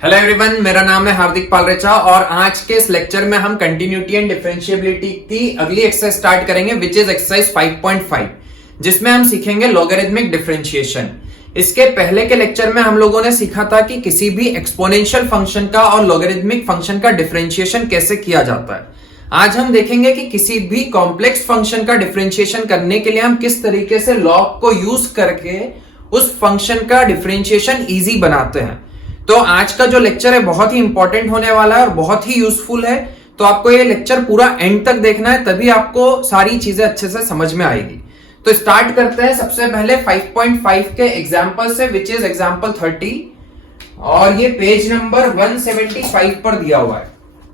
Hello everyone, मेरा नाम है हार्दिक पालरेचा और आज के इस लेक्चर में हम कंटिन्यूटी एंड डिफरेंशिएबिलिटी की अगली एक्सरसाइज स्टार्ट करेंगे विच इज एक्सरसाइज 5.5, जिसमें हम सीखेंगे लॉगरिथमिक डिफरेंशिएशन। इसके पहले के लेक्चर में हम लोगों ने सीखा था कि किसी भी एक्सपोनेंशियल फंक्शन का और लॉगरिथमिक फंक्शन का डिफरेंशिएशन कैसे किया जाता है। आज हम देखेंगे कि किसी भी कॉम्प्लेक्स फंक्शन का डिफरेंशिएशन करने के लिए हम किस तरीके से लॉग को यूज करके उस फंक्शन का डिफरेंशिएशन इजी बनाते हैं। तो आज का जो लेक्चर है बहुत ही इंपॉर्टेंट होने वाला है और बहुत ही यूजफुल है। तो आपको ये लेक्चर पूरा एंड तक देखना है, तभी आपको सारी चीजें अच्छे से समझ में आएगी। तो स्टार्ट करते हैं सबसे पहले 5.5 के एग्जांपल से, विच इज एग्जांपल 30 और ये पेज नंबर 175 पर दिया हुआ है।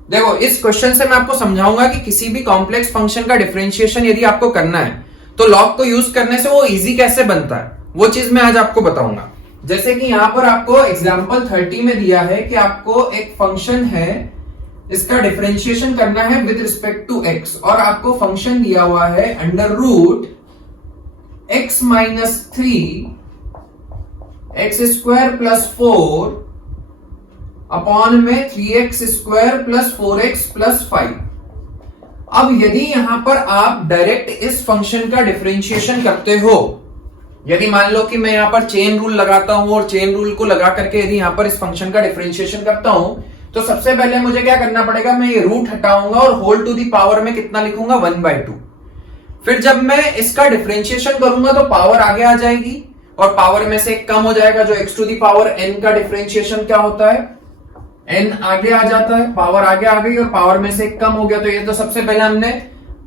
देखो, इस क्वेश्चन से मैं आपको समझाऊंगा कि किसी भी कॉम्प्लेक्स फंक्शन का डिफरेंशिएशन यदि आपको करना है तो लॉग को यूज करने से वो इजी कैसे बनता है, वो चीज मैं आज आपको बताऊंगा। जैसे कि यहां पर आपको एग्जांपल 30 में दिया है कि आपको एक फंक्शन है, इसका डिफरेंशिएशन करना है विद रिस्पेक्ट टू एक्स, और आपको फंक्शन दिया हुआ है under root x minus 3 x square plus 4 upon में 3x square plus 4x plus 5। अब यदि यहां पर आप डायरेक्ट इस फंक्शन का डिफरेंशिएशन करते हो, यदि मान लो कि मैं यहां पर चेन रूल लगाता हूं और चेन रूल को लगा करके यदि यहां पर इस फंक्शन का डिफरेंशिएशन करता हूं, तो सबसे पहले मुझे क्या करना पड़ेगा, मैं ये रूट हटाऊंगा और होल टू दी पावर में कितना लिखूंगा 1/2। फिर जब मैं इसका डिफरेंशिएशन करूंगा तो पावर आगे आ जाएगी और पावर में से एक कम हो जाएगा, जो x to the power n का डिफरेंशिएशन क्या होता है, n आगे आ जाता है, पावर आगे आ गई और पावर में से एक कम हो गया। तो ये तो सबसे पहले हमने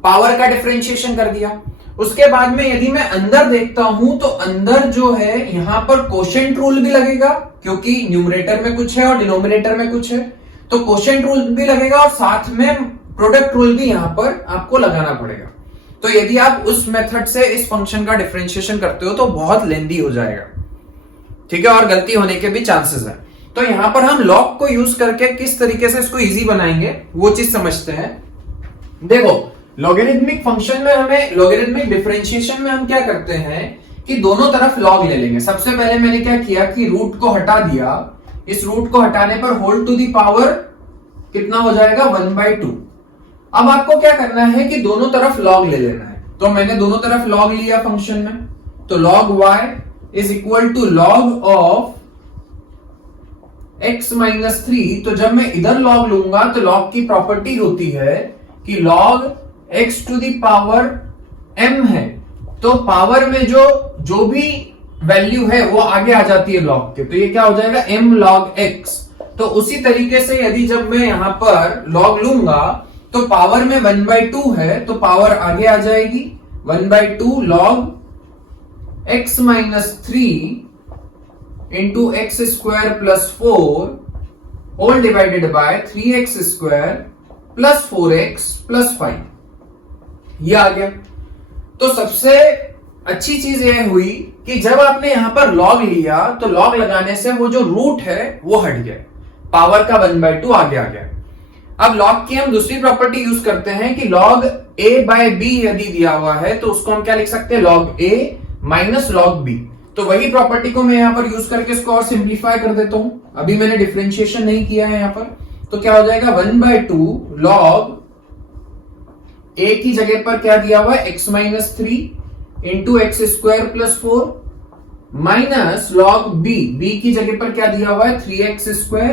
पावर का डिफरेंशिएशन कर दिया। उसके बाद में यदि मैं अंदर देखता हूं तो अंदर जो है यहां पर कोशेंट रूल भी लगेगा, क्योंकि न्यूमरेटर में कुछ है और डिनोमिनेटर में कुछ है, तो कोशेंट रूल भी लगेगा और साथ में प्रोडक्ट रूल भी यहां पर आपको लगाना पड़ेगा। तो यदि आप उस मेथड से इस फंक्शन का डिफरेंशिएशन करते हो तो बहुत लेंदी हो जाएगा, ठीक है, और गलती होने के भी चांसेस है। तो यहां पर हम लॉग को यूज करके किस तरीके से इसको इजी बनाएंगे वो चीज समझते हैं। देखो, लॉगरिथमिक फंक्शन में हमें, लॉगरिथमिक डिफरेंशिएशन में हम क्या करते हैं कि दोनों तरफ लॉग ले लेंगे। सबसे पहले मैंने क्या किया कि रूट को हटा दिया, इस रूट को हटाने पर होल टू दी पावर कितना हो जाएगा 1/2। अब आपको क्या करना है कि दोनों तरफ लॉग ले लेना है। तो मैंने दोनों तरफ लॉग लिया फंक्शन में, तो log y is equal to log of x minus 3। तो जब मैं इधर लॉग लूंगा तो लॉग की प्रॉपर्टी होती है कि log x to the power m है, तो पावर में जो भी वैल्यू है वो आगे आ जाती है लॉग के, तो ये क्या हो जाएगा m log x। तो उसी तरीके से यदि जब मैं यहां पर लॉग लूंगा तो पावर में 1/2 है, तो पावर आगे आ जाएगी 1/2 log x minus 3 into x square plus 4 whole divided by 3x square plus 4x plus 5, ये आ गया। तो सबसे अच्छी चीज यह हुई कि जब आपने यहां पर लॉग लिया तो लॉग लगाने से वो जो रूट है वो हट गया, पावर का 1/2 आगे आ गया। अब लॉग की हम दूसरी प्रॉपर्टी यूज करते हैं कि log a बाय b यदि दिया हुआ है तो उसको हम क्या लिख सकते हैं, log a minus log b। तो वही प्रॉपर्टी को मैं यहां पर यूज करके इसको और सिंप्लीफाई कर देता हूं। अभी मैंने डिफरेंशिएशन नहीं किया है यहां पर, तो क्या हो जाएगा 1/2 log a की जगह पर क्या दिया हुआ है x minus 3 into x square plus 4 minus log b की जगह पर क्या दिया हुआ है 3x square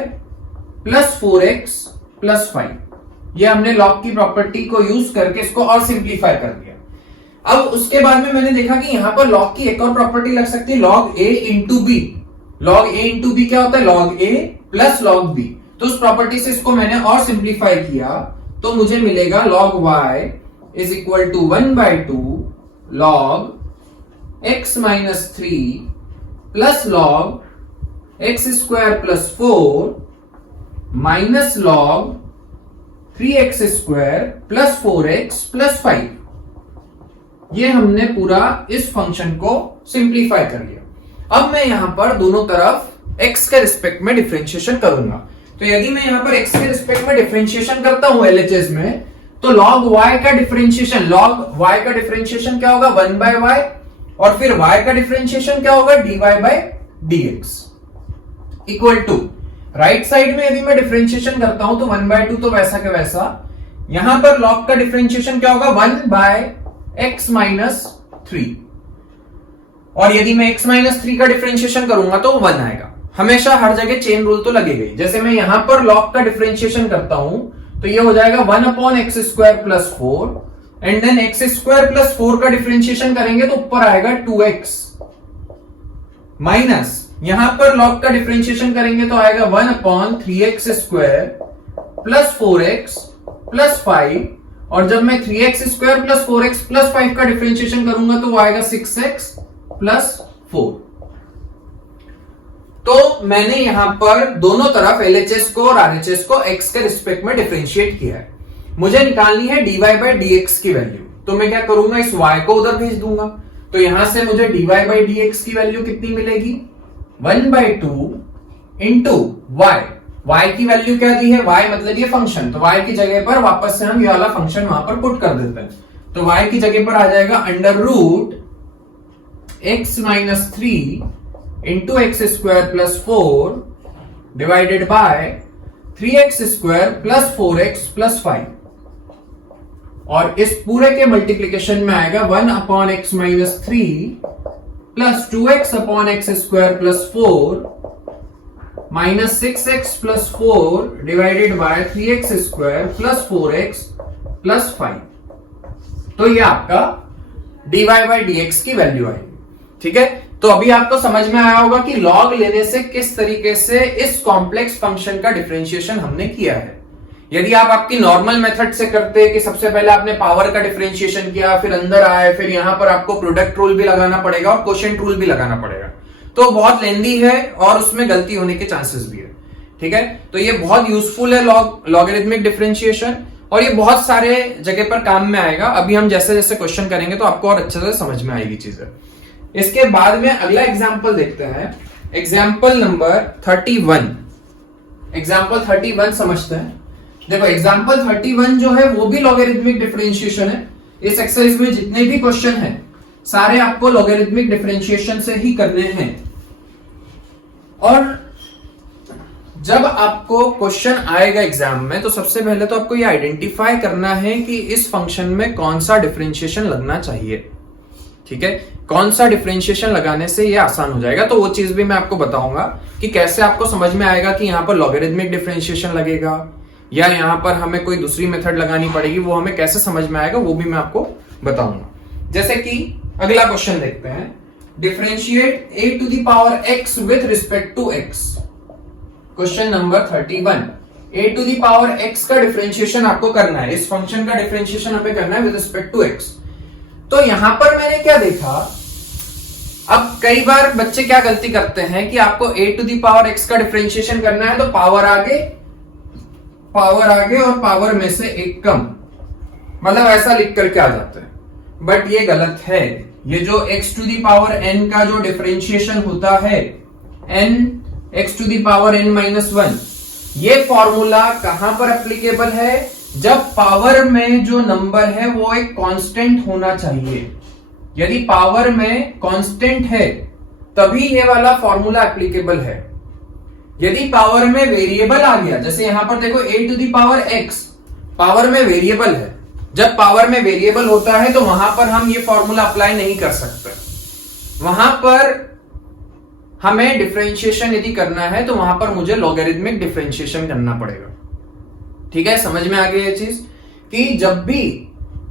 plus 4x plus 5। ये हमने log की प्रॉपर्टी को यूज करके इसको और सिंप्लीफाई कर दिया। अब उसके बाद में मैंने देखा कि यहां पर log की एक और प्रॉपर्टी लग सकती है, log a into b। log a into b क्या होता है, log a plus log b। तो उस प्रॉपर्टी से इसको मैंने और सिंप्लीफाई किया तो मुझे मिलेगा log y is equal to 1/2 log x minus 3 plus log x square plus 4 minus log 3x square plus 4x plus 5। ये हमने पूरा इस फंक्शन को सिंप्लीफाई कर लिया। अब मैं यहां पर दोनों तरफ x के रिस्पेक्ट में डिफरेंशिएशन करूंगा। तो यदि मैं यहां पर x के रिस्पेक्ट में डिफरेंशिएशन करता हूं LHS में, तो log y का डिफरेंशिएशन, log y का डिफरेंशिएशन क्या होगा 1/y, और फिर y का डिफरेंशिएशन क्या होगा dy by dx equal to right side में यदि मैं डिफरेंशिएशन करता हूं तो 1/2 तो वैसा के वैसा, यहां पर लॉग का डिफरेंशिएशन क्या होगा 1/x माइनस 3, और यदि मैं x माइनस 3 का डिफरेंशिएशन करूंगा तो 1 आएगा। हमेशा हर जगह चेन रूल तो लगेगा ही। जैसे मैं यहां पर लॉग का डिफरेंशिएशन करता हूं तो ये हो जाएगा 1/x² plus 4, and then x² plus 4 का डिफरेंशिएशन करेंगे तो ऊपर आएगा 2x, माइनस यहां पर लॉग का डिफरेंशिएशन करेंगे तो आएगा 1/3x² प्लस 4x प्लस 5, और जब मैं 3x² प्लस 4x प्लस 5 का डिफरेंशिएशन करूंगा तो वो आएगा 6x प्लस 4। तो मैंने यहां पर दोनों तरफ LHS को और RHS को x के रिस्पेक्ट में डिफरेंशिएट किया है। मुझे निकालनी है dy/dx की वैल्यू, तो मैं क्या करूंगा, इस y को उधर भेज दूंगा। तो यहां से मुझे dy/dx की वैल्यू कितनी मिलेगी 1/2 इंटू y की वैल्यू क्या दी है, y मतलब ये फंक्शन, तो y की जगह पर वापस से हम ये वाला फंक्शन वहां पर पुट कर देते हैं। तो y की जगह पर आ जाएगा √x minus 3 into x² plus 4 divided by 3x² plus 4x plus 5, और इस पूरे के मल्टीप्लीकेशन में आएगा 1/x minus 3 plus 2x/x² plus 4 minus 6x plus 4 divided by 3x² plus 4x plus 5। तो ये आपका dy/dx की वैल्यू आएगी। ठीक है, तो अभी आपको समझ में आया होगा कि लॉग लेने से किस तरीके से इस कॉम्प्लेक्स फंक्शन का डिफरेंशिएशन हमने किया है। यदि आप आपकी नॉर्मल मेथड से करते कि सबसे पहले आपने पावर का डिफरेंशिएशन किया, फिर अंदर आए, फिर यहां पर आपको प्रोडक्ट रूल भी लगाना पड़ेगा और क्वोशिएंट रूल भी लगाना पड़ेगा, तो बहुत लेंदी है और उसमें गलती होने के चांसेस भी है। ठीक है, तो ये बहुत यूजफुल है लॉगरिथमिक डिफरेंशिएशन, और ये बहुत सारे जगह पर काम में आएगा। अभी हम जैसे जैसे क्वेश्चन करेंगे तो आपको और अच्छे से समझ में आएगी चीजें। इसके बाद में अगला एग्जाम्पल देखते हैं, एग्जाम्पल नंबर 31। एग्जाम्पल 31 समझते हैं। देखो एग्जाम्पल 31 जो है वो भी लॉगरिथमिक डिफरेंशिएशन है। इस एक्सरसाइज में जितने भी क्वेश्चन हैं सारे आपको लॉगरिथमिक डिफरेंशिएशन से ही करने हैं। और जब आपको क्वेश्चन आएगा एग्जाम में तो सबसे पहले तो आपको ये आइडेंटिफाई करना है कि इस फंक्शन में कौन सा डिफरेंशिएशन लगना चाहिए। ठीक है, कौन सा डिफरेंशिएशन लगाने से ये आसान हो जाएगा, तो वो चीज भी मैं आपको बताऊंगा कि कैसे आपको समझ में आएगा कि यहां पर लॉगरिथमिक डिफरेंशिएशन लगेगा या यहां पर हमें कोई दूसरी मेथड लगानी पड़ेगी, वो हमें कैसे समझ में आएगा वो भी मैं आपको बताऊंगा। जैसे कि अगला क्वेश्चन देखते हैं, differentiate a⁴x with respect to x। Question number 31, a⁴x का डिफरेंशिएशन आपको करना है, इस फंक्शन का डिफरेंशिएशन हमें करना है विद रिस्पेक्ट टू x। तो यहां पर मैंने क्या देखा, अब कई बार बच्चे क्या गलती करते हैं कि आपको a⁴x का डिफरेंशिएशन करना है तो पावर आगे और पावर में से एक कम, मतलब ऐसा लिख करके आ जाते हैं, बट ये गलत है। ये जो x⁴n का जो डिफरेंशिएशन होता है x⁴n-1, ये फॉर्मूला कहां पर एप्लीकेबल है, जब पावर में जो नंबर है वो एक कांस्टेंट होना चाहिए। यदि पावर में कांस्टेंट है तभी ये वाला फॉर्मूला एप्लीकेबल है। यदि पावर में वेरिएबल आ गया, जैसे यहां पर देखो a⁴x पावर में वेरिएबल है, जब पावर में वेरिएबल होता है तो वहां पर हम ये फॉर्मूला अप्लाई नहीं कर सकते। वहां पर हमें डिफरेंशिएशन यदि करना है तो वहां पर मुझे लॉगरिथमिक डिफरेंशिएशन करना पड़ेगा। ठीक है, समझ में आ गई ये चीज कि जब भी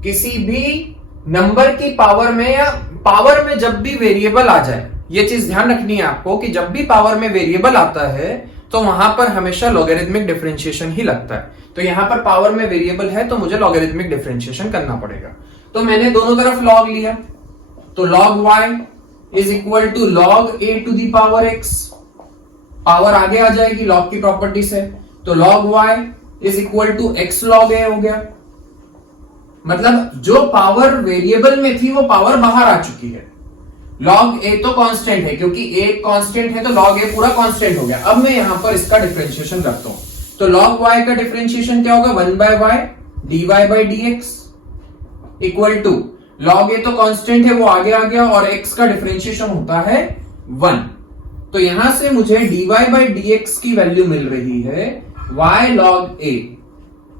किसी भी नंबर की पावर में या पावर में जब भी वेरिएबल आ जाए, ये चीज ध्यान रखनी है आपको कि जब भी पावर में वेरिएबल आता है तो वहां पर हमेशा लॉगरिथमिक डिफरेंशिएशन ही लगता है। तो यहां पर पावर में वेरिएबल है तो मुझे लॉगरिथमिक डिफरेंशिएशन करना पड़ेगा। तो मैंने दोनों तरफ लॉग लिया, तो log y is equal to log a⁴x, power आगे आ जाएगी लॉग की प्रॉपर्टी से, तो log y is equal to x log a हो गया। मतलब जो पावर वेरिएबल में थी वो पावर बाहर आ चुकी है। log a तो कांस्टेंट है, क्योंकि a कांस्टेंट है तो log a पूरा कांस्टेंट हो गया। अब मैं यहां पर इसका डिफरेंशिएशन करता हूं, तो log y का डिफरेंशिएशन क्या होगा, 1/y dy/dx equal to log a तो कांस्टेंट है वो आगे आ गया और x का डिफरेंशिएशन होता है 1। तो यहां से मुझे dy बाई dx की वैल्यू मिल रही है y log a,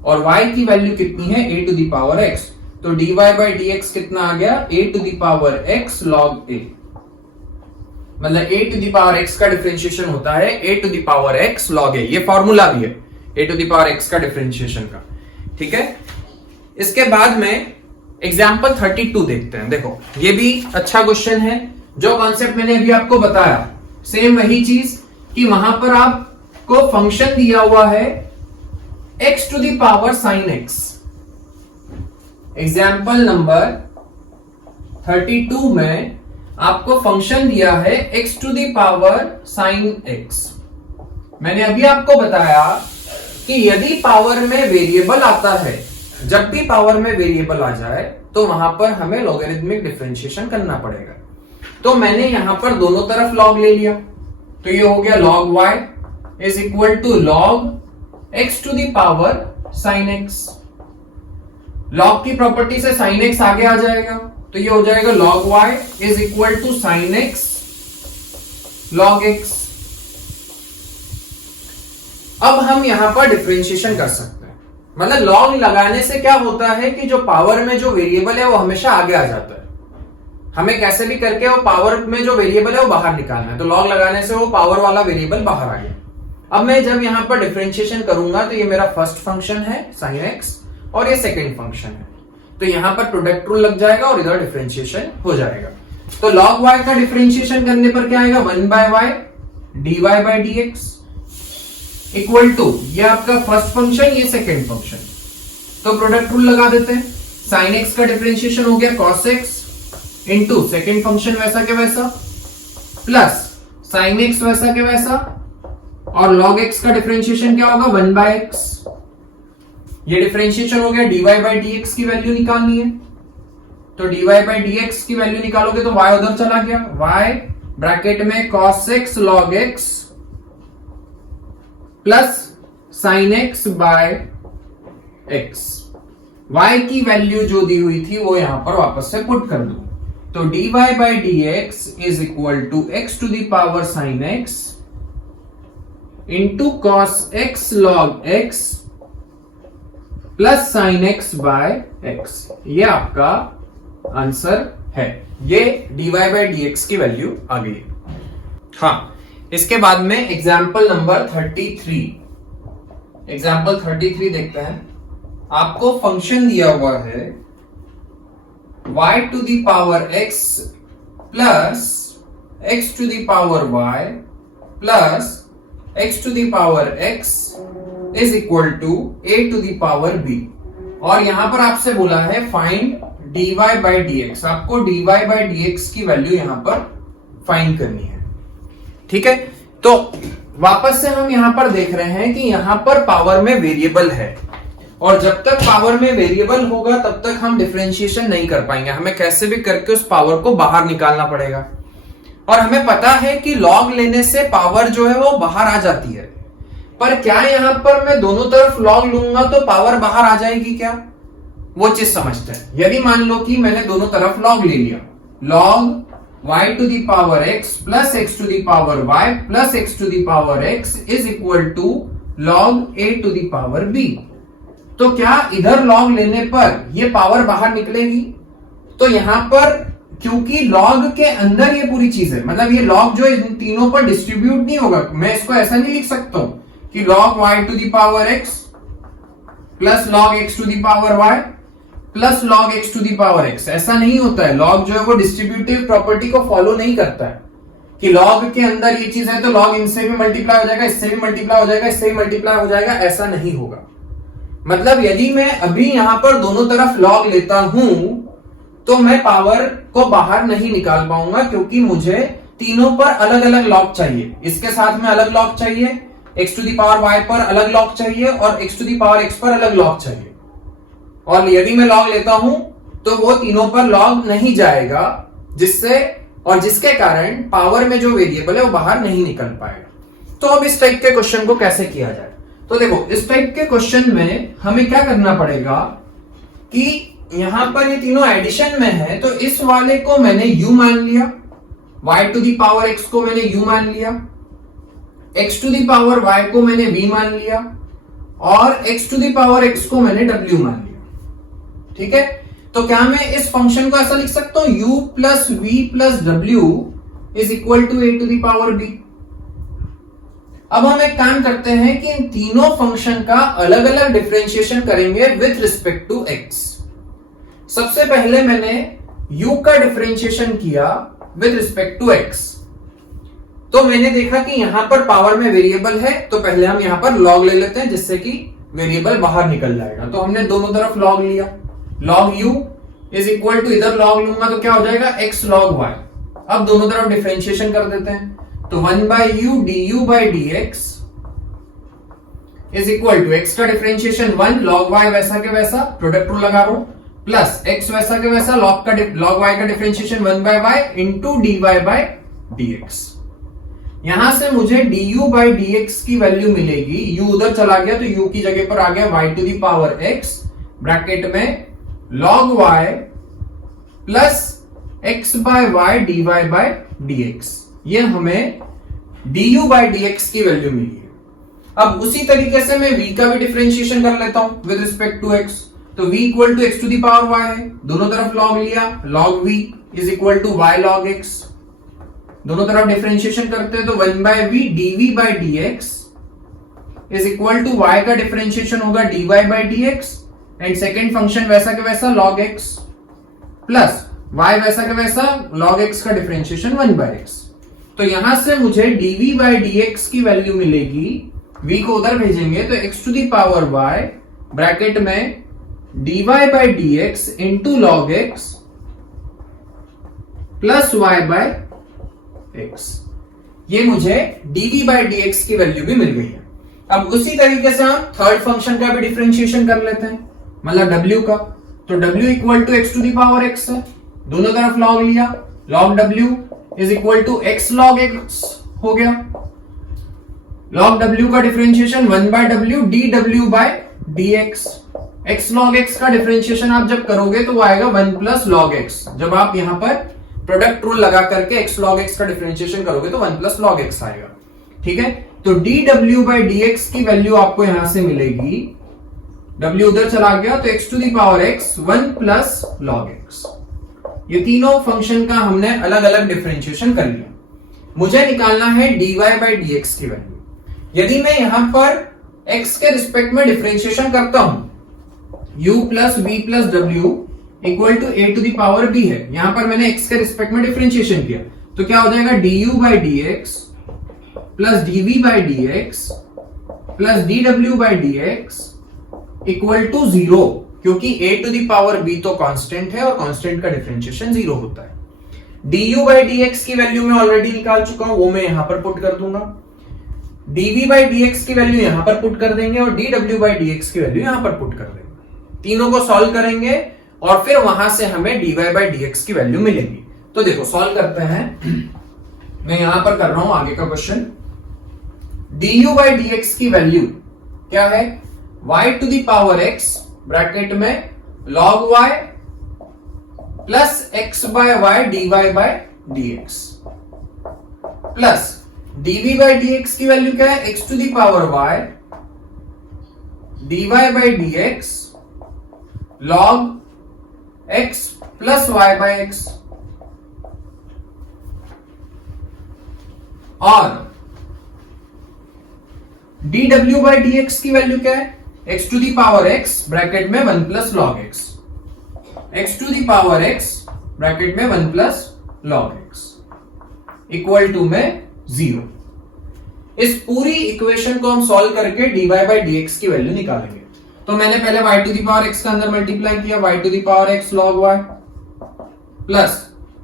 और y की वैल्यू कितनी है a to the power x, तो dy बाई dx कितना आ गया a to the power x log a, मतलब a to the power x का डिफरेंशिएशन होता है a to the power x log a, ये फॉर्मूला भी है a to the power x का डिफरेंशिएशन का, ठीक है। इसके बाद में एग्जाम्पल 32 देखते हैं। देखो ये भी अच्छा क्वेश्चन है, जो कॉन्सेप्ट मैंने अभी आपको बताया सेम वही चीज कि वहां पर आपको फंक्शन दिया हुआ है x to the power sine x। Example number 32 में आपको फंक्शन दिया है x to the power sine x। मैंने अभी आपको बताया कि यदि पावर में वेरिएबल आता है, जब भी पावर में वेरिएबल आ जाए तो वहां पर हमें लॉगरिथमिक डिफरेंशिएशन करना पड़ेगा। तो मैंने यहां पर दोनों तरफ लॉग ले लिया, तो ये हो गया log y is equal to log x to the power sine x। log की प्रॉपर्टी से साइन x आगे आ जाएगा, तो ये हो जाएगा log y is equal to sine x log x। अब हम यहां पर डिफरेंशिएशन कर सकते हैं, मतलब लॉग लगाने से क्या होता है कि जो पावर में जो वेरिएबल है वो हमेशा आगे आ जाता है। हमें कैसे भी करके वो पावर में जो वेरिएबल है वो बाहर निकालना है, तो लॉग लगाने से वो पावर वाला वेरिएबल बाहर आ गया। अब मैं जब यहां पर डिफरेंशिएशन करूंगा तो ये मेरा फर्स्ट फंक्शन है sin x और ये सेकंड फंक्शन है, तो यहां पर प्रोडक्ट रूल लग जाएगा और इधर डिफरेंशिएशन हो जाएगा। तो log y का डिफरेंशिएशन करने पर क्या आएगा 1 by y dy bye dx equal to ये आपका फर्स्ट फंक्शन, ये सेकंड फंक्शन, तो प्रोडक्ट रूल लगा देते हैं। sin x का डिफरेंशिएशन हो गया cos x into second function वैसा के वैसा प्लस sin x वैसा के वैसा, और log x का डिफरेंशिएशन क्या होगा 1 बाय x। ये डिफरेंशिएशन हो गया dy बाय dx की वैल्यू निकालनी है, तो dy बाय dx की वैल्यू निकालोगे तो y उधर चला गया, y ब्रैकेट में cos x log x plus sin x by x। y की वैल्यू जो दी हुई थी वो यहां पर वापस से पुट कर दो, तो dy bye dx is equal to x to the power sin x into cos x log x plus sin x by x। ये आपका आंसर है, ये dy बाय dx की वैल्यू आ गई। हाँ, इसके बाद में एग्जाम्पल नंबर 33, एग्जाम्पल 33 देखते हैं। आपको फंक्शन दिया हुआ है y to the power x plus x to the power y plus x to the power x is equal to a to the power b, और यहां पर आपसे बोला है फाइंड dy बाय dx। आपको dy बाय dx की value यहां पर फाइंड करनी है, ठीक है। तो वापस से हम यहां पर देख रहे हैं कि यहां पर पावर में वेरिएबल है, और जब तक पावर में वेरिएबल होगा तब तक हम डिफरेंशिएशन नहीं कर पाएंगे, हमें कैसे भी करके उस पावर को बाहर निकालना पड़ेगा। और हमें पता है कि लॉग लेने से पावर जो है वो बाहर आ जाती है, पर क्या यहां पर मैं दोनों तरफ लॉग लूंगा तो पावर बाहर आ जाएगी क्या, वो चीज समझते हैं। यदि मान लो कि मैंने दोनों तरफ लॉग ले लिया, log y to the power x plus x to the power y plus x to the power x is equal to log a to the power b, तो क्या इधर लॉग लेने पर ये पावर बाहर निकलेगी? तो यहां पर क्योंकि लॉग के अंदर ये पूरी चीज है, मतलब ये लॉग जो इन तीनों पर डिस्ट्रीब्यूट नहीं होगा, मैं इसको ऐसा नहीं लिख सकता हूं कि log y to the power x plus log x to the power y plus log x to the power x, ऐसा नहीं होता है। log जो है वो डिस्ट्रीब्यूटिव प्रॉपर्टी को फॉलो नहीं करता है कि log के अंदर ये चीज है तो log इनसे भी मल्टीप्लाई हो जाएगा, इससे भी मल्टीप्लाई हो जाएगा, इससे भी मल्टीप्लाई हो जाएगा, ऐसा नहीं होगा। मतलब यदि मैं अभी यहां पर दोनों तरफ log लेता हूं तो मैं पावर को बाहर नहीं निकाल पाऊंगा, क्योंकि मुझे तीनों पर अलग अलग log चाहिए। इसके साथ में अलग log चाहिए, x to the power y पर अलग log चाहिए और x to the power x पर अलग log चाहिए। और यदि मैं log लेता हूं तो वो तीनों पर log नहीं जाएगा, जिसके कारण पावर में जो वेरिएबल है वो बाहर नहीं निकल पाएगा। तो अब इस टाइप के क्वेश्चन को कैसे किया जाए? तो देखो, इस टाइप के क्वेश्चन में हमें क्या करना पड़ेगा कि यहां पर ये तीनों एडिशन में है, तो इस वाले को मैंने u मान लिया y to the power x को मैंने u मान लिया, x to the power y को मैंने v मान लिया और x to the power x को मैंने w मान लिया। ठीक है, तो क्या मैं इस फंक्शन को ऐसा लिख सकता हूं u plus v plus w is equal to a to the power b। अब हम एक काम करते हैं कि इन तीनों फंक्शन का अलग अलग डिफरेंशिएशन करेंगे विथ रिस्पेक्ट टू x। सबसे पहले मैंने u का डिफरेंशिएशन किया विथ रिस्पेक्ट टू x, तो मैंने देखा कि यहां पर पावर में वेरिएबल है, तो पहले हम यहां पर log ले लेते हैं जिससे कि वेरिएबल बाहर निकल जाएगा। तो हमने दोनों तरफ log लिया, log u is equal to, इधर log लूंगा तो क्या हो जाएगा x log y। अब दोनों तरफ डिफरेंशिएशन कर देते हैं, तो 1 by u d u by d x is equal to x का डिफरेंशिएशन 1 log y वैसा के वैसा, प्रोडक्ट रूल लगा रहा हूं, प्लस x वैसा के वैसा log y का differentiation 1 by y into d y by d x. यहां से मुझे du बाई डी एक्स की वैल्यू मिलेगी, u उधर चला गया तो u की जगह पर आ गया y to the power x bracket में log y plus x by y d y by d x. ये हमें du बाई डी एक्स की वैल्यू मिली है। अब उसी तरीके से मैं v का भी डिफरेंशिएशन कर लेता हूं विद रिस्पेक्ट टू x, तो v equal to x to the power y है, दोनों तरफ log लिया, log v is equal to y log x, दोनों तरफ डिफरेंशिएशन करते हैं तो 1 by v dv by dx is equal to y का डिफरेंशिएशन होगा dy by dx and second function वैसा के वैसा log x प्लस y वैसा के वैसा log x का डिफरेंशिएशन 1 बाय x। तो यहां से मुझे dv बाई dx की वैल्यू मिलेगी, v को उधर भेजेंगे तो x to the power y bracket में dy by dx into log x plus y by x। ये मुझे dv बाई dx की वैल्यू भी मिल गई है। अब उसी तरीके से हम थर्ड फंक्शन का भी डिफरेंशिएशन कर लेते हैं, मतलब w का, तो w equal to x to the power x है, दोनों तरफ log लिया, log w is equal to x log x हो गया, log w का differentiation 1 by w dw by dx। x log x का डिफरेंशिएशन आप जब करोगे तो वो आएगा 1 प्लस log x। जब आप यहां पर प्रोडक्ट रूल लगा करके x log x का डिफरेंशिएशन करोगे तो 1 प्लस log x आएगा। ठीक है, तो dw बाई dx की वैल्यू आपको यहां से मिलेगी, w उधर चला गया तो x to the power x 1 plus log x। ये तीनों फंक्शन का हमने अलग अलग डिफरेंशिएशन कर लिया। मुझे निकालना है dy बाई dx की वैल्यू। यदि मैं यहां पर x के रिस्पेक्ट में डिफरेंशिएशन करता हूं, u plus v plus w equal to a to the power b है, यहां पर मैंने x के रिस्पेक्ट में डिफरेंशिएशन किया तो क्या हो जाएगा du by dx plus dv by dx plus dw by dx equal to 0, क्योंकि a to the power b तो कांस्टेंट है और कांस्टेंट का डिफरेंशिएशन 0 होता है। du बाई dx की वैल्यू मैं ऑलरेडी निकाल चुका हूं, वो मैं यहां पर पुट कर दूंगा, dv बाई dx की वैल्यू यहां पर पुट कर देंगे और dw बाई dx की वैल्यू यहां पर पुट कर देंगे। तीनों को सॉल्व करेंगे और फिर वहां से हमें dy बाई dx की वैल्यू मिलेगी। तो देखो सॉल्व करते हैं, मैं यहां पर कर रहा हूं आगे का क्वेश्चन। du बाई dx की वैल्यू क्या है, y to the power x bracket में log y plus x by y dy bye dx plus dv by dx की वैल्यू क्या है, x to the power y dy bye dx log x plus y by x और dw by dx की value क्या है, x to the power x bracket में 1 plus log x, x to the power x bracket में 1 plus log x equal to में 0। इस पूरी equation को हम सॉल्व करके dy बाई dx की वैल्यू निकालेंगे। तो मैंने पहले y to the power x का अंदर मल्टीप्लाई किया, y to the power x log y plus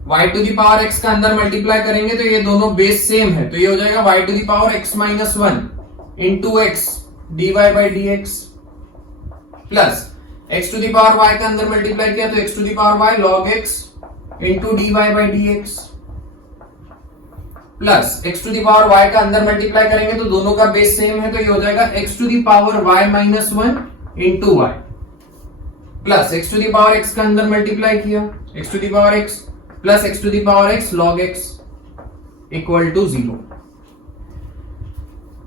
y to the power x का अंदर मल्टीप्लाई करेंगे तो ये दोनों बेस सेम है, तो ये हो जाएगा y to the power x minus 1 into x dy by dx plus x to the power y का अंदर मल्टीप्लाई किया तो x to the power y log x into dy by dx plus x to the power y का अंदर multiply करेंगे तो दोनों का बेस सेम है, तो ये हो जाएगा x to the power y minus 1 into y plus x to the power x का अंदर मल्टीप्लाई किया x to the power x plus x to the power x log x equal to 0।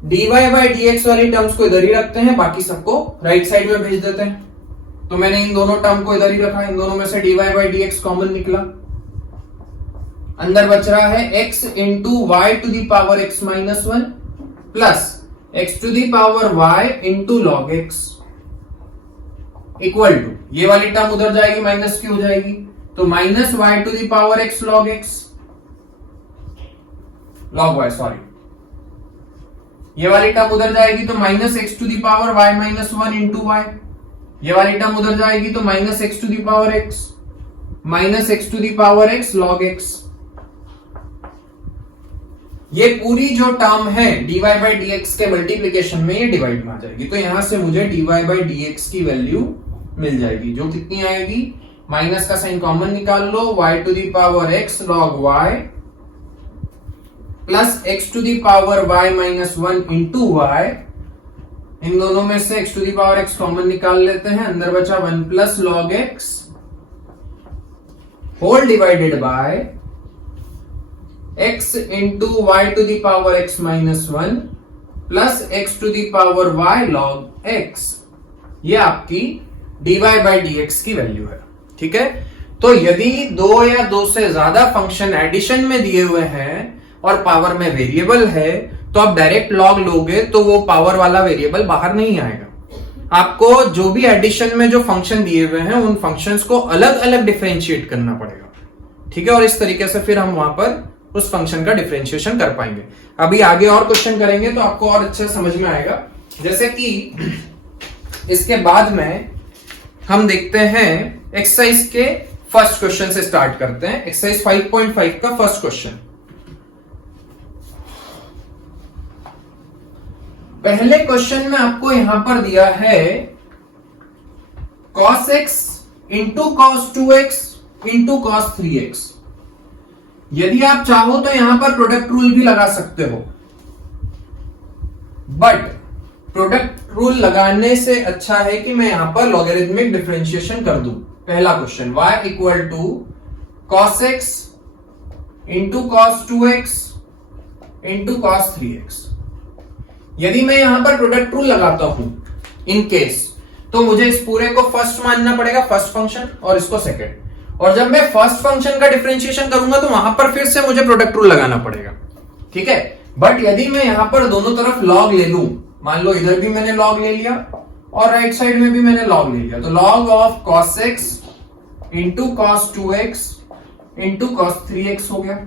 dy by dx वाली terms को इधर ही रखते हैं, बाकी सबको राइट साइड में भेज देते हैं। तो मैंने इन दोनों टर्म को इधर ही रखा, इन दोनों में से dy बाई dx कॉमन निकला, अंदर बच रहा है x into y to the power x minus 1 plus x to the power y into log x equal to, ये वाली टर्म उधर जाएगी, माइनस की हो जाएगी, तो minus y to the power x log x, log y sorry, ये वाली टर्म उधर जाएगी तो minus x to the power y minus 1 into y, ये वाली टर्म उधर जाएगी तो minus x to the power x minus x to the power x log x। ये पूरी जो टर्म है dy बाई dx के मल्टीप्लीकेशन में ये डिवाइड में आ जाएगी, तो यहां से मुझे dy बाई dx की वैल्यू मिल जाएगी, जो कितनी आएगी, माइनस का साइन कॉमन निकाल लो, y to the power x log y plus x to the power y minus 1 into y, इन दोनों में से x to the power x common निकाल लेते हैं, अंदर बचा 1 plus log x whole divided by x into y to the power x minus 1 plus x to the power y log x। ये आपकी dy बाई dx की value है। ठीक है, तो यदि दो या दो से ज्यादा फंक्शन एडिशन में दिए हुए हैं और पावर में वेरिएबल है, तो आप डायरेक्ट लॉग लोगे तो वो पावर वाला वेरिएबल बाहर नहीं आएगा। आपको जो भी एडिशन में जो फंक्शन दिए हुए हैं उन फंक्शंस को अलग अलग डिफरेंशिएट करना पड़ेगा। ठीक है, और इस तरीके से फिर हम वहां पर उस फंक्शन का डिफरेंशिएशन कर पाएंगे। अभी आगे और क्वेश्चन करेंगे तो आपको और अच्छे समझ में आएगा। जैसे कि इसके बाद में हम देखते हैं एक्सरसाइज के फर्स्ट क्वेश्चन से स्टार्ट करते हैं। एक्सरसाइज 5.5 का फर्स्ट क्वेश्चन। पहले क्वेश्चन में आपको यहां पर दिया है cos x into cos 2x into cos 3x। यदि आप चाहो तो यहां पर प्रोडक्ट रूल भी लगा सकते हो, बट प्रोडक्ट रूल लगाने से अच्छा है कि मैं यहां पर लॉगरिथमिक डिफरेंशिएशन कर दूं। पहला question y equal to cos x into cos 2x into cos 3x। यदि मैं यहां पर प्रोडक्ट रूल लगाता हूं इन केस, तो मुझे इस पूरे को फर्स्ट मानना पड़ेगा, फर्स्ट फंक्शन, और इसको सेकंड। और जब मैं फर्स्ट फंक्शन का डिफरेंशिएशन करूंगा तो वहां पर फिर से मुझे प्रोडक्ट रूल लगाना पड़ेगा। ठीक है, बट यदि मैं यहां पर दोनों तरफ लॉग ले लूं, मान लो इधर भी मैंने लॉग ले लिया और राइट साइड में भी मैंने लॉग ले लिया, तो log of cos x into cos 2x into cos 3x हो गया।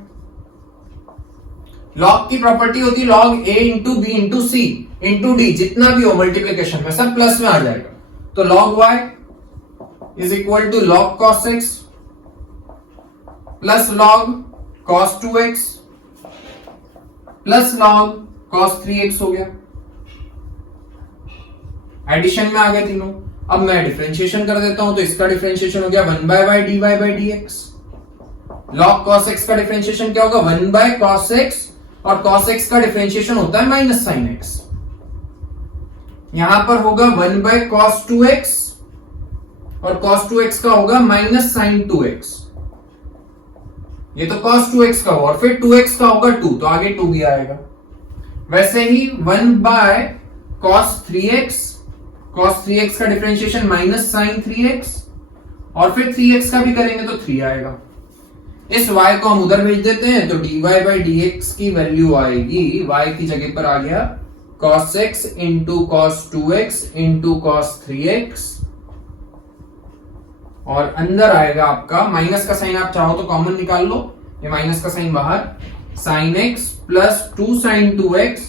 लॉग की प्रॉपर्टी होती है log a into B into C into D, जितना भी हो मल्टीप्लीकेशन में सब प्लस में आ जाएगा। तो log y is equal to log cos x plus log cos 2x plus log cos 3x हो गया। एडिशन में आ गए तीनों। अब मैं डिफरेंशिएशन कर देता हूं, तो इसका डिफरेंशिएशन हो गया 1 by dy by dx। Log cos x का डिफरेंशिएशन क्या होगा, 1 बाय cos x, और cos x का डिफरेंशिएशन होता है माइनस साइन x। यहां पर होगा 1 बाय cos 2x और cos 2x का होगा माइनस साइन 2x। ये तो cos 2x का होगा और फिर 2x का होगा 2, तो आगे 2 भी आएगा। वैसे ही 1 by cos 3x, cos 3x का डिफरेंशिएशन माइनस साइन 3x, और फिर 3x का भी करेंगे तो 3 आएगा। इस y को हम उधर भेज देते हैं, तो dy बाई dx की वैल्यू आएगी, y की जगह पर आ गया cos x into cos 2x into cos 3x, और अंदर आएगा आपका माइनस का साइन, आप चाहो तो कॉमन निकाल लो, ये माइनस का साइन बाहर, sine x plus 2 sine 2x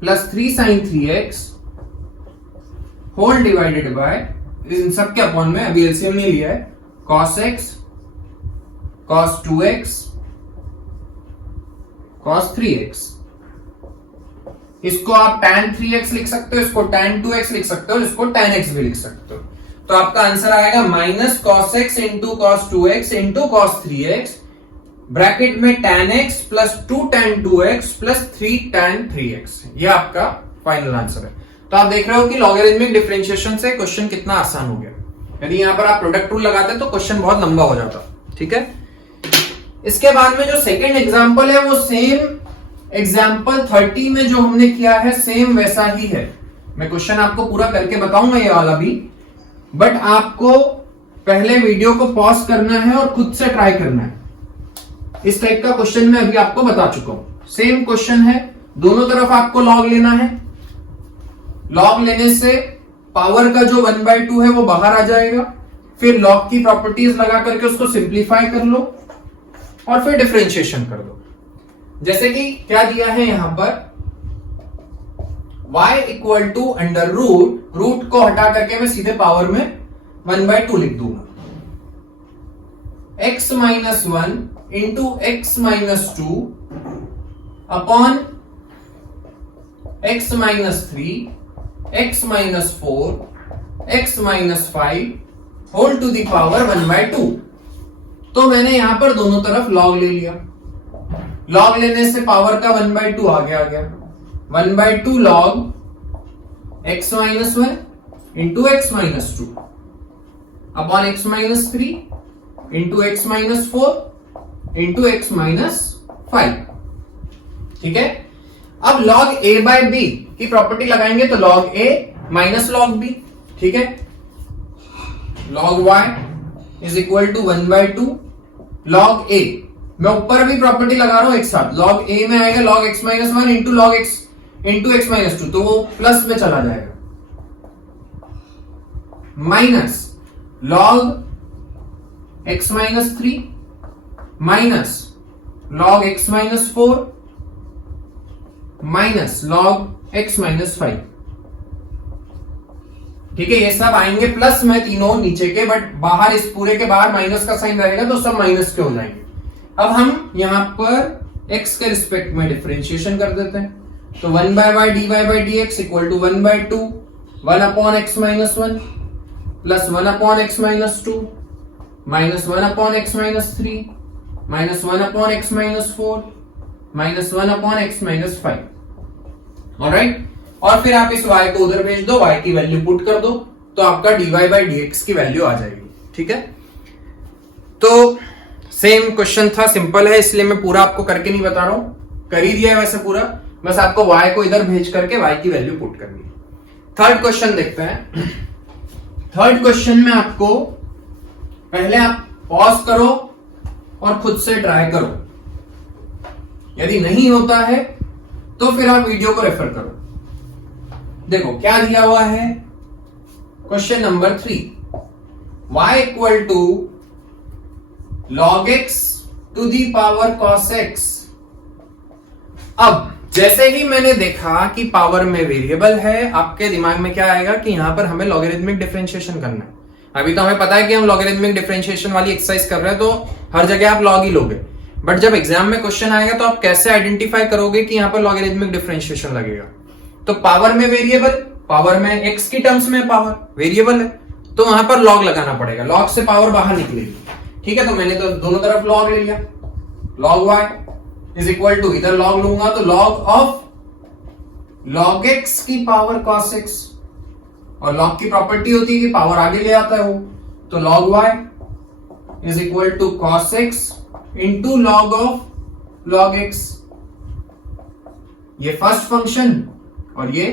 plus 3 sine 3x whole divided by, इन सबके अपॉन में अभी एलसीएम नहीं लिया है, cos x cos 2x cos 3x। इसको आप tan 3x लिख सकते हो, इसको tan 2x लिख सकते हो, इसको tan x भी लिख सकते हो। तो आपका आंसर आएगा minus cos x into cos 2x into cos 3x, bracket में tan x plus 2 tan 2x plus 3 tan 3x। ये आपका फाइनल आंसर है। तो आप देख रहे हो कि लॉगरिथमिक डिफरेंशिएशन से क्वेश्चन कितना आसान हो गया। यदि यहां पर आप प्रोडक्ट रूल लगाते तो क्वेश्चन बहुत लंबा हो जाता। ठीक है, इसके बाद में जो सेकेंड एग्जाम्पल है वो सेम एग्जाम्पल 30 में जो हमने किया है सेम वैसा ही है। मैं क्वेश्चन आपको पूरा करके बताऊंगा ये वाला भी, बट आपको पहले वीडियो को पॉज करना है और खुद से ट्राई करना है। इस टाइप का क्वेश्चन मैं अभी आपको बता चुका हूं। सेम क्वेश्चन है, दोनों तरफ आपको लॉग लेना है। लॉग लेने से पावर का जो 1/2 है वो बाहर आ जाएगा। फिर लॉग की प्रॉपर्टीज लगा करके उसको सिंप्लीफाई कर लो और फिर डिफरेंशिएशन कर दो। जैसे कि क्या दिया है यहां पर, y equal to under root, root को हटा करके मैं सीधे पावर में 1/2 लिख दूंगा। x minus 1 into x minus 2 upon x minus 3, x minus 4, x minus 5 whole to the power 1/2। तो मैंने यहां पर दोनों तरफ लॉग ले लिया। लॉग लेने से पावर का 1/2 आ गया 1/2 log x minus 1 into x minus 2 upon x minus 3 into x minus 4 into x minus 5। ठीक है, अब log a बाय b की प्रॉपर्टी लगाएंगे तो log a minus log b। ठीक है, log y is equal to 1/2 log a। मैं ऊपर भी प्रॉपर्टी लगा रहा हूं एक साथ। log a में आएगा log x minus 1 into log x into x minus 2, तो वो प्लस में चला जाएगा। Minus log x minus 3 minus log x minus 4 minus log x minus 5। ठीक है, ये सब आएंगे प्लस में तीनों नीचे के, बट बाहर इस पूरे के बाहर माइनस का साइन रहेगा तो सब माइनस के हो जाएंगे। अब हम यहां पर x के रिस्पेक्ट में डिफरेंशिएशन कर देते हैं, तो 1/y dy by dx equal to 1/2 1 upon x minus 1 plus 1 upon x minus 2 minus 1 upon x minus 3 minus 1 upon x minus 4 minus 1 upon x minus 5। Alright, और फिर आप इस y को उधर भेज दो, y की वैल्यू पुट कर दो, तो आपका dy by dx की वैल्यू आ जाएगी। ठीक है, तो सेम क्वेश्चन था, सिंपल है, इसलिए मैं पूरा आपको करके नहीं बता रहा हूं, कर ही दिया है वैसे पूरा, बस आपको y को इधर भेज करके y की वैल्यू पुट करनी है। थर्ड क्वेश्चन देखते हैं। थर्ड क्वेश्चन में आपको पहले आप पॉज करो और खुद से ट्राई करो, यदि नहीं होता है तो फिर आप वीडियो को रेफर करो। देखो क्या दिया हुआ है, question number 3, y equal to log x to the power cos x। अब जैसे ही मैंने देखा कि पावर में वेरिएबल है, आपके दिमाग में क्या आएगा कि यहां पर हमें लॉगरिथमिक डिफरेंशिएशन करना है। अभी तो हमें पता है कि हम लॉगरिथमिक डिफरेंशिएशन वाली एक्सरसाइज कर रहे हैं, तो हर जगह आप लॉग ही लोगे, बट जब एग्जाम में क्वेश्चन आएगा तो आप कैसे आइडेंटिफाई करोगे कि यहां पर लॉगरिथमिक डिफरेंशिएशन लगेगा। तो पावर में वेरिएबल, पावर में x की टर्म्स में पावर वेरिएबल है, तो वहां पर लॉग लगाना पड़ेगा, लॉग से पावर बाहर निकलेगी। ठीक है, तो मैंने तो दोनों तरफ लॉग ले लिया। log y is equal to, इधर लॉग लूंगा तो log ऑफ log x की पावर cos x, और log की प्रॉपर्टी होती है कि पावर आगे ले आता है वो, तो log y is equal to cos x into log of log x। ये फर्स्ट फंक्शन और ये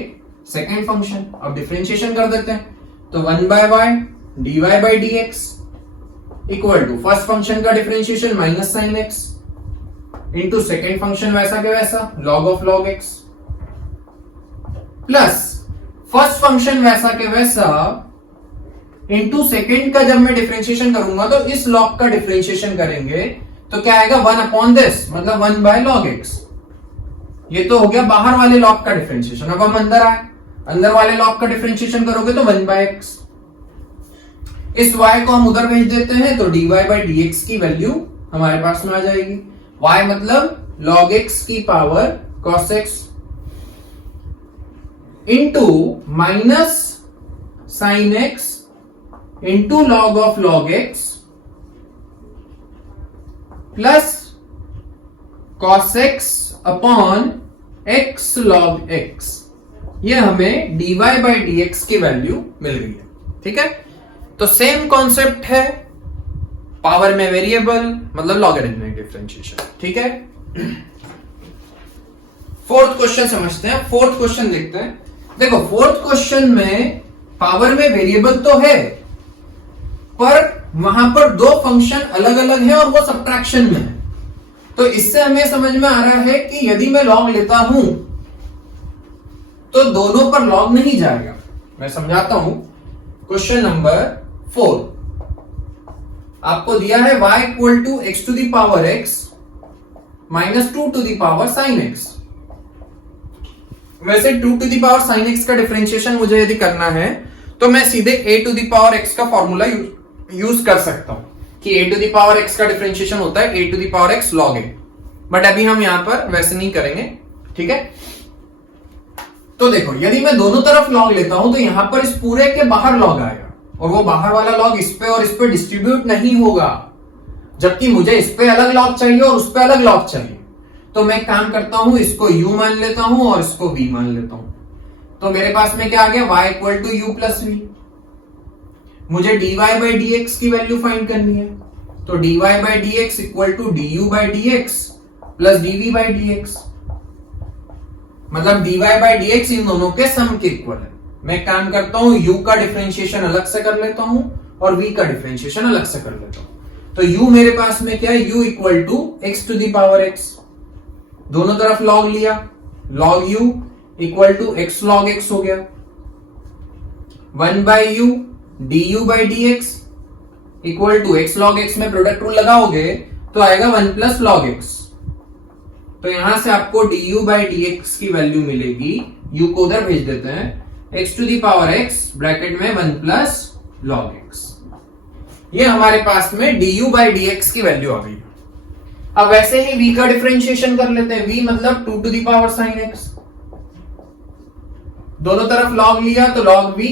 सेकेंड फंक्शन। अब डिफरेंशिएशन कर देते हैं, तो 1/y dy by dx equal to first function का differentiation minus sine x into second function वैसा के वैसा log of log x, plus first function वैसा के वैसा इंटू सेकेंड का जब मैं डिफरेंशिएशन करूंगा तो इस log का डिफरेंशिएशन करेंगे तो क्या आएगा 1 अपॉन दिस, मतलब 1/log x। ये तो हो गया बाहर वाले log का डिफरेंशिएशन। अब हम अंदर आए, अंदर वाले log का डिफरेंशिएशन करोगे तो 1/x। इस y को हम उधर भेज देते हैं तो dy by dx की वैल्यू हमारे पास में आ जाएगी। y मतलब log x की power cos x into minus sine x into log of log x plus cos x upon x log x। ये हमें dy by dx की वैल्यू मिल गई है। ठीक है, तो सेम कॉन्सेप्ट है, पावर में वेरिएबल, मतलब लॉगरिथमिक डिफरेंशिएशन। ठीक है, फोर्थ क्वेश्चन समझते हैं। फोर्थ क्वेश्चन देखते हैं। देखो फोर्थ क्वेश्चन में पावर में वेरिएबल तो है, पर वहां पर दो फंक्शन अलग अलग है और वो सब्ट्रैक्शन में है। तो इससे हमें समझ में आ रहा है कि यदि मैं लॉग लेता हूं तो दोनों पर लॉग नहीं जाएगा। मैं समझाता हूं। क्वेश्चन नंबर 4 आपको दिया है y equal to x to the power x minus 2 to the power sine x। वैसे 2 to the power sine x का डिफरेंशिएशन मुझे यदि करना है तो मैं सीधे a to the power x का फॉर्मूला यूज कर सकता हूं कि a to the power x का डिफरेंशिएशन होता है a to the power x log a। But अभी हम यहां पर वैसे नहीं करेंगे। ठीक है, तो देखो यदि मैं दोनों तरफ लॉग लेता हूं तो यहां पर इस पूरे के बाहर लॉग आएगा और वो बाहर वाला लॉग इस पे और इस पे डिस्ट्रीब्यूट नहीं होगा, जबकि मुझे इस पे अलग लॉग चाहिए और उस पे अलग लॉग चाहिए। तो मैं काम करता हूं, इसको u मान लेता हूं और इसको v मान लेता हूं। तो मेरे पास में क्या आ गया, y equal to u plus v। मुझे dy बाई dx की वैल्यू फाइंड करनी है, तो dy by dx equal to du by dx plus dv by dx, मतलब dy बाई dx इन दोनों के सम के इक्वल है। मैं काम करता हूं, u का डिफरेंशिएशन अलग से कर लेता हूं और v का डिफरेंशिएशन अलग से कर लेता हूं। तो u मेरे पास में क्या है, u equal to x to the power x। दोनों तरफ लॉग लिया, log u equal to x log x हो गया। 1 by u du by dx equal to x log x में प्रोडक्ट रूल लगाओगे तो आएगा 1 प्लस log x। तो यहां से आपको du बाई dx की वैल्यू मिलेगी, u को उधर भेज देते हैं, x to the power x bracket में 1 प्लस log x। ये हमारे पास में du बाई dx की वैल्यू आ गई। अब वैसे ही v का डिफरेंशिएशन कर लेते हैं। v मतलब 2 to the power sine x। दोनों तरफ log लिया तो log v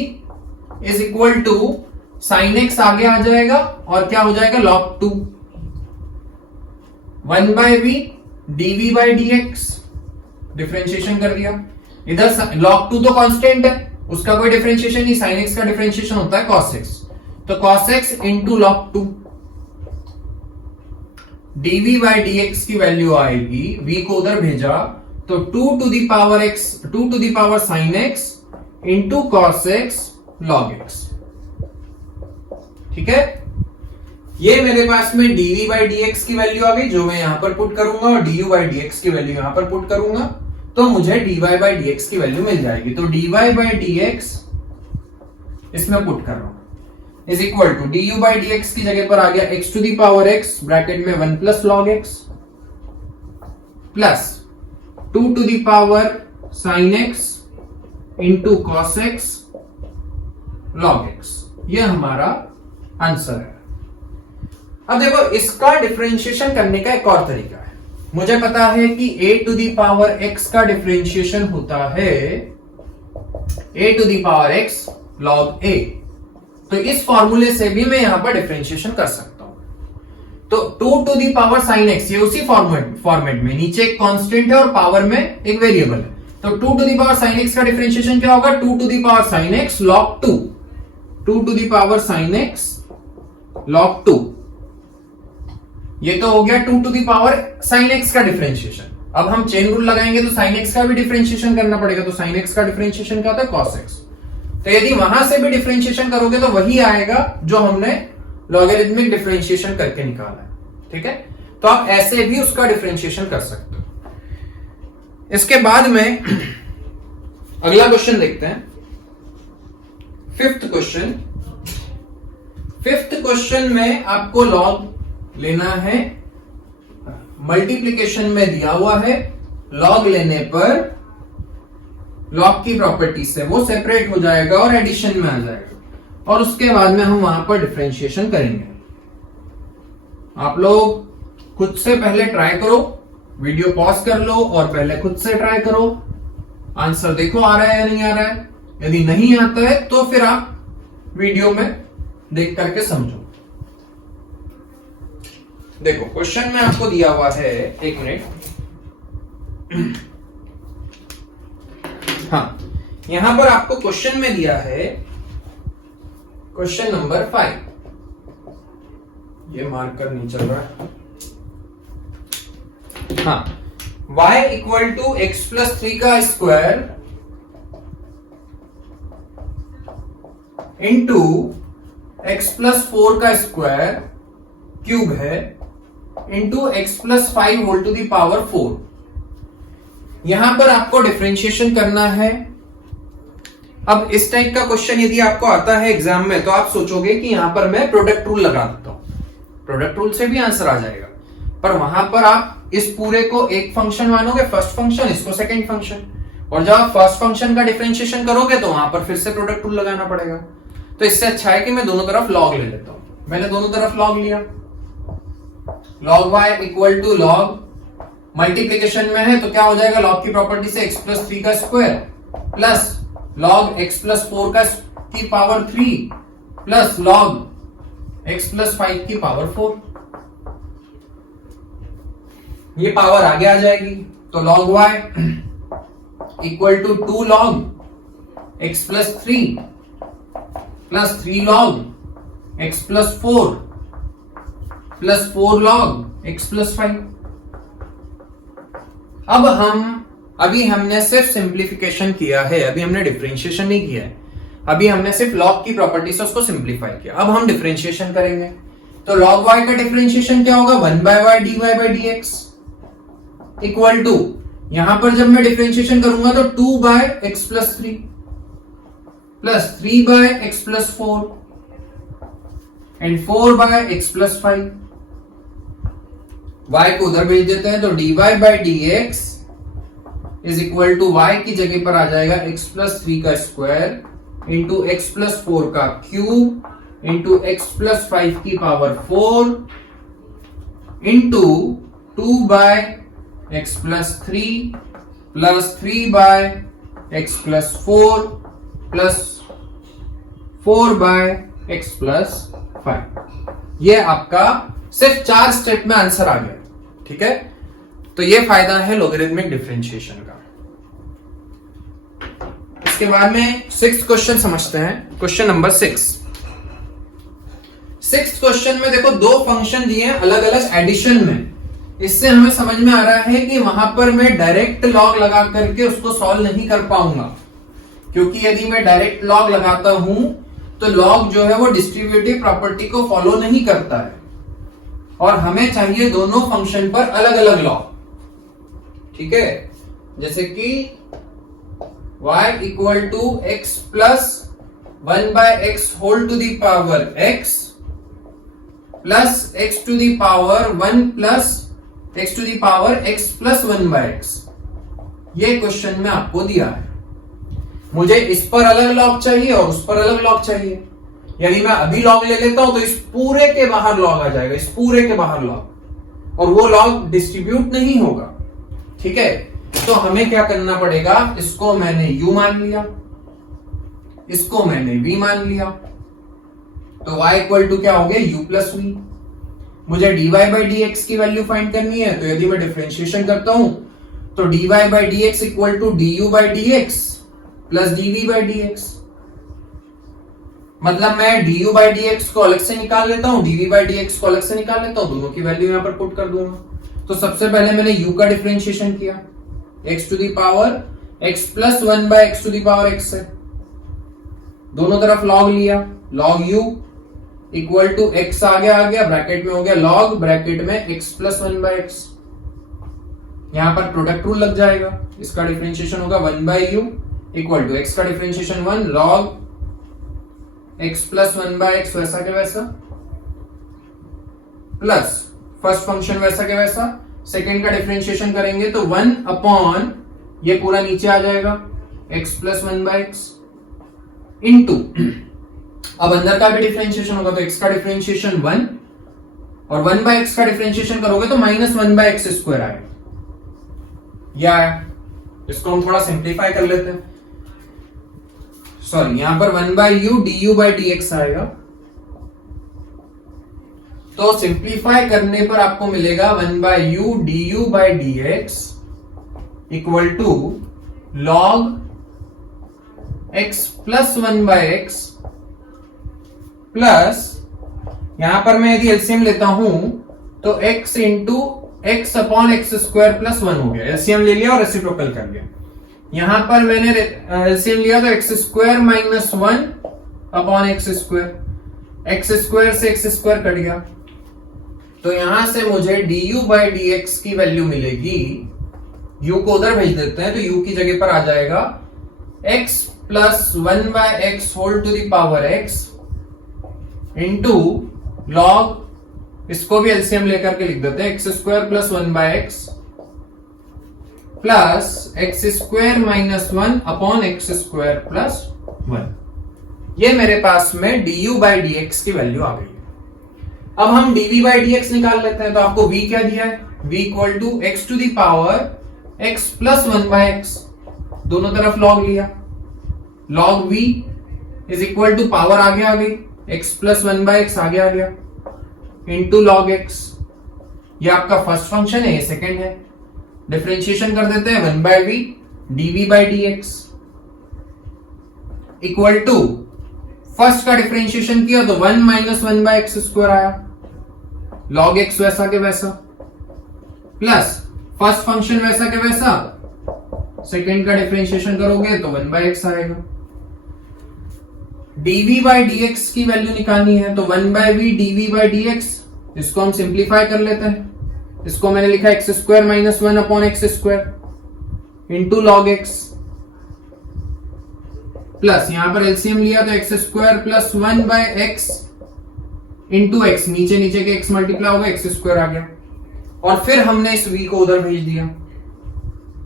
is equal to sine x आगे आ जाएगा और क्या हो जाएगा, log 2। 1 by v dv by dx differentiation कर दिया। इधर log 2 तो कांस्टेंट है, उसका कोई डिफरेंशिएशन नहीं, साइन x का डिफरेंशिएशन होता है cos x। तो cos x into log 2, dv by dx की वैल्यू आएगी, v को उधर भेजा तो 2 to the power x, 2 to the power sine x into cos x log x। ठीक है, ये मेरे पास में dv बाई dx की वैल्यू आ गई, जो मैं यहां पर पुट करूंगा, और du बाई dx की वैल्यू यहां पर पुट करूंगा तो मुझे dy बाई dx की वैल्यू मिल जाएगी। तो dy बाई dx इसमें पुट कर रहा हूं is equal to du by dx की जगह पर आ गया x to the power x bracket में 1 plus log x plus 2 to the power sine x into cos x log x। ये हमारा आंसर है। अब देखो इसका डिफरेंशिएशन करने का एक और तरीका है। मुझे पता है कि a to the power x का डिफरेंशिएशन होता है a to the power x log a। तो इस फॉर्मूले से भी मैं यहां पर डिफरेंशिएशन कर सकता हूं। तो 2 to the power sine x, ये उसी फॉर्मेट में, नीचे एक कांस्टेंट है और पावर में एक वेरिएबल है। तो 2 to the power sine x का डिफरेंशिएशन क्या होगा, 2 to the power sine x log 2, 2 to the power sine x log 2। ये तो हो गया 2 to the power sine x का डिफरेंशिएशन। अब हम चेन रूल लगाएंगे तो साइन x का भी डिफरेंशिएशन करना पड़ेगा। तो साइन x का डिफरेंशिएशन क्या होता है, cos x। तो यदि वहां से भी डिफरेंशिएशन करोगे तो वही आएगा जो हमने लॉगरिथमिक डिफरेंशिएशन करके निकाला है। ठीक है, तो आप ऐसे भी उसका डिफरेंशिएशन कर सकते हो। इसके बाद में अगला क्वेश्चन देखते हैं, फिफ्थ क्वेश्चन। फिफ्थ क्वेश्चन में आपको लॉग लेना है, मल्टीप्लिकेशन में दिया हुआ है, लॉग लेने पर लॉग की प्रॉपर्टी से वो सेपरेट हो जाएगा और एडिशन में आ जाएगा, और उसके बाद में हम वहां पर डिफरेंशिएशन करेंगे। आप लोग खुद से पहले ट्राई करो, वीडियो पॉज कर लो और पहले खुद से ट्राई करो, आंसर देखो आ रहा है या नहीं आ रहा है। यदि नहीं आता है तो फिर आप वीडियो में देख करके समझो। देखो क्वेश्चन में आपको दिया हुआ है, एक मिनट, हाँ यहां पर आपको क्वेश्चन में दिया है क्वेश्चन नंबर 5। ये मार्कर नहीं चल रहा है। हाँ, y equal to x plus 3 का स्क्वायर इंटू एक्स प्लस 4 का स्क्वायर क्यूब है into x plus 5 whole to the power 4। यहां पर आपको डिफरेंशिएशन करना है। अब इस टाइप का क्वेश्चन यदि आपको आता है एग्जाम में तो आप सोचोगे कि यहां पर मैं प्रोडक्ट रूल लगा देता हूं, प्रोडक्ट रूल से भी आंसर आ जाएगा, पर वहां पर आप इस पूरे को एक फंक्शन मानोगे, फर्स्ट फंक्शन, इसको सेकंड फंक्शन, और जब आप फर्स्ट फंक्शन का डिफरेंशिएशन करोगे तो वहां पर फिर से प्रोडक्ट रूल लगाना पड़ेगा। तो इससे अच्छा है कि मैं दोनों तरफ लॉग ले लेता हूं। मैंने दोनों तरफ लॉग लिया, log y equal to log, multiplication में है तो क्या हो जाएगा, लॉग की प्रॉपर्टी से x प्लस 3 का square plus log x plus 4 का की power 3 plus log x plus 5 की पावर 4। ये पावर आगे आ जाएगी तो log y equal to 2 log x plus 3 plus 3 log x plus 4 plus 4 log x plus 5। अब अभी हमने सिर्फ सिंप्लीफिकेशन किया है, अभी हमने डिफरेंशिएशन नहीं किया है, अभी हमने सिर्फ लॉग की प्रॉपर्टी से उसको सिंप्लीफाई किया। अब हम डिफरेंशिएशन करेंगे तो लॉग y का डिफरेंशिएशन क्या होगा, 1 by y dy bye dx equal to, यहां पर जब मैं डिफरेंशिएशन करूंगा तो 2 by x plus 3 plus 3 by x plus 4 and 4 by x plus 5। y को उधर भेज देते हैं तो dy bye dx is equal to y की जगह पर आ जाएगा x प्लस 3 का स्क्वायर इंटू x प्लस 4 का क्यूब इंटू x प्लस 5 की power 4 into 2 by x plus 3 plus 3 by x plus 4 plus 4 by x plus 5। ये आपका सिर्फ 4 स्टेप में आंसर आ गया, ठीक है। तो ये फायदा है लॉगरिथमिक डिफरेंशिएशन का। इसके बाद में 6th क्वेश्चन समझते हैं, क्वेश्चन नंबर 6। 6th क्वेश्चन में देखो दो फंक्शन दिए हैं अलग अलग एडिशन में। इससे हमें समझ में आ रहा है कि वहां पर मैं डायरेक्ट लॉग लगा करके उसको सॉल्व नहीं कर पाऊंगा, क्योंकि यदि मैं डायरेक्ट लॉग लगाता हूं तो लॉग जो है वो डिस्ट्रीब्यूटिव प्रॉपर्टी को फॉलो नहीं करता है, और हमें चाहिए दोनों फंक्शन पर अलग अलग लॉग, ठीक है। जैसे कि y equal to x plus 1 by x whole to the power x plus x to the power 1 plus x to the power x plus 1 by x। ये क्वेश्चन में आपको दिया है, मुझे इस पर अलग लॉग चाहिए और उस पर अलग लॉग चाहिए। यदि मैं अभी लॉग ले लेता हूं तो इस पूरे के बाहर लॉग आ जाएगा, इस पूरे के बाहर लॉग, और वो लॉग डिस्ट्रीब्यूट नहीं होगा, ठीक है। तो हमें क्या करना पड़ेगा, इसको मैंने u मान लिया, इसको मैंने v मान लिया, तो y इक्वल टू क्या हो गया, u प्लस v। मुझे dy बाई dx की वैल्यू फाइंड करनी है, तो यदि मैं डिफरेंशिएशन करता हूं तो dy by dx equal to du by dx plus dv by dx। मतलब मैं du बाई dx को अलग से निकाल लेता हूं, dv बाई dx को अलग से निकाल लेता हूं, दोनों की वैल्यू यहां पर पुट कर दूंगा। तो सबसे पहले मैंने u का डिफरेंशिएशन किया, x to the power x plus 1 by x to the power x है, दोनों तरफ लॉग लिया, log u equal to x आ गया ब्रैकेट में हो गया लॉग, ब्रैकेट में x प्लस 1 बाय x। यहां पर प्रोडक्ट रूल लग जाएगा, इसका डिफरेंशिएशन होगा 1 by u equal to x का differentiation 1 log x plus 1 by x वैसा के वैसा, प्लस फर्स्ट फंक्शन वैसा के वैसा, सेकेंड का डिफरेंशिएशन करेंगे तो 1 अपॉन ये पूरा नीचे आ जाएगा x plus 1 by x into, अब अंदर का भी डिफरेंशिएशन होगा तो x का डिफरेंशिएशन 1 और 1 बाय x का डिफरेंशिएशन करोगे तो माइनस 1 बाय x स्क्वायर आएगा। या इसको हम थोड़ा सिंप्लीफाई कर लेते हैं, सॉरी यहां पर 1 by u du by dx आएगा, तो सिंप्लीफाई करने पर आपको मिलेगा 1 by u du by dx equal to log x plus 1 by x plus यहां पर मैं यदि एलसीएम लेता हूं तो x into x upon x square plus 1 हो गया। एलसीएम ले लिया और रेसिप्रोकल कर लिया। यहां पर मैंने एलसीएम लिया तो x square minus 1 upon x square, x square से एक्स स्क्वायर कट गया, तो यहां से मुझे du बाई डी एक्स की वैल्यू मिलेगी। u को उधर भेज देते हैं तो u की जगह पर आ जाएगा x plus 1 by x whole to the power x into log, इसको भी एलसीएम लेकर के लिख देते हैं, x square plus 1 by x plus x square minus 1 upon x square plus 1। ये मेरे पास में du बाई डी एक्स की वैल्यू आ गई है। अब हम dv बाई डी एक्स निकाल लेते हैं। तो आपको v क्या दिया है? v equal to x to the power x plus 1 by x, दोनों तरफ लॉग लिया, log v is equal to power आगे आ गई, x प्लस 1 बाय एक्स आगे आ गया, इंटू लॉग x। ये आपका फर्स्ट फंक्शन है, ये सेकेंड है। डिफरेंशिएशन कर देते हैं 1 by v dv by d x equal to first का डिफरेंशिएशन किया तो 1 माइनस 1 बाय एक्स स्क्वायर आया, लॉग x वैसा के वैसा, प्लस फर्स्ट फंक्शन वैसा के वैसा, सेकेंड का डिफरेंशिएशन करोगे तो 1 बाय एक्स आएगा। dv बाई डी एक्स की वैल्यू निकालनी है तो 1 by v dv by d x, इसको हम सिंप्लीफाई कर लेते हैं। इसको मैंने लिखा x square minus 1 upon x square into log x, plus यहां पर एलसीएम लिया तो x square plus 1 by x into x, नीचे नीचे के एक्स मल्टीप्लाई होगा, एक्स स्क्वायर आ गया, और फिर हमने इस v को उधर भेज दिया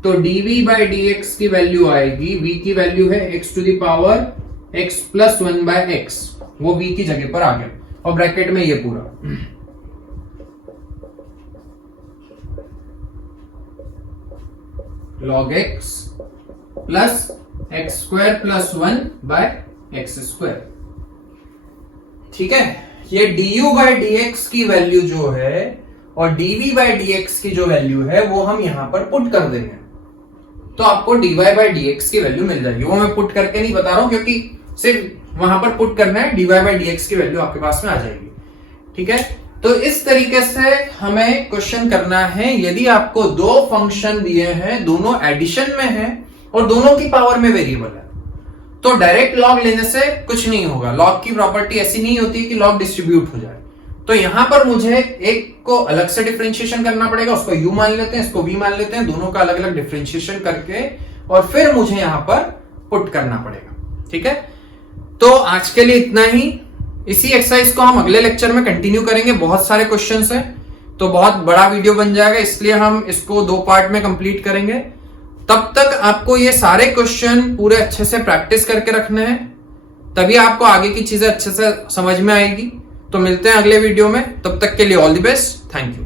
तो dv बाई डी एक्स की वैल्यू आएगी, v की वैल्यू है x to the power x plus 1 by x, वो v की जगह पर आ गया, और ब्रैकेट में ये पूरा log x plus x square plus 1 by x square. ठीक है, ये du बाई डी एक्स की वैल्यू जो है और dv बाई डी एक्स की जो वैल्यू है वो हम यहां पर पुट कर देंगे, तो आपको dy बाई डी एक्स की वैल्यू मिल जाएगी। वो मैं पुट करके नहीं बता रहा हूं क्योंकि सिर्फ वहां पर पुट करना है, dy बाई डी एक्स की वैल्यू आपके पास में आ जाएगी। ठीक है, तो इस तरीके से हमें क्वेश्चन करना है। यदि आपको दो फंक्शन दिए हैं, दोनों एडिशन में है और दोनों की पावर में वेरिएबल है, तो डायरेक्ट लॉग लेने से कुछ नहीं होगा। लॉग की प्रॉपर्टी ऐसी नहीं होती कि लॉग डिस्ट्रीब्यूट हो जाए, तो यहां पर मुझे एक को अलग से डिफरेंशिएशन करना पड़ेगा, उसको u मान लेते हैं, इसको v मान लेते हैं, दोनों का अलग अलग डिफरेंशिएशन करके और फिर मुझे यहां पर पुट करना पड़ेगा। ठीक है, तो आज के लिए इतना ही। इसी एक्सरसाइज को हम अगले लेक्चर में कंटिन्यू करेंगे। बहुत सारे क्वेश्चंस हैं तो बहुत बड़ा वीडियो बन जाएगा, इसलिए हम इसको 2 पार्ट में कंप्लीट करेंगे। तब तक आपको ये सारे क्वेश्चन पूरे अच्छे से प्रैक्टिस करके रखने हैं, तभी आपको आगे की चीजें अच्छे से समझ में आएगी। तो मिलते हैं अगले वीडियो में, तब तक के लिए all the best, thank you.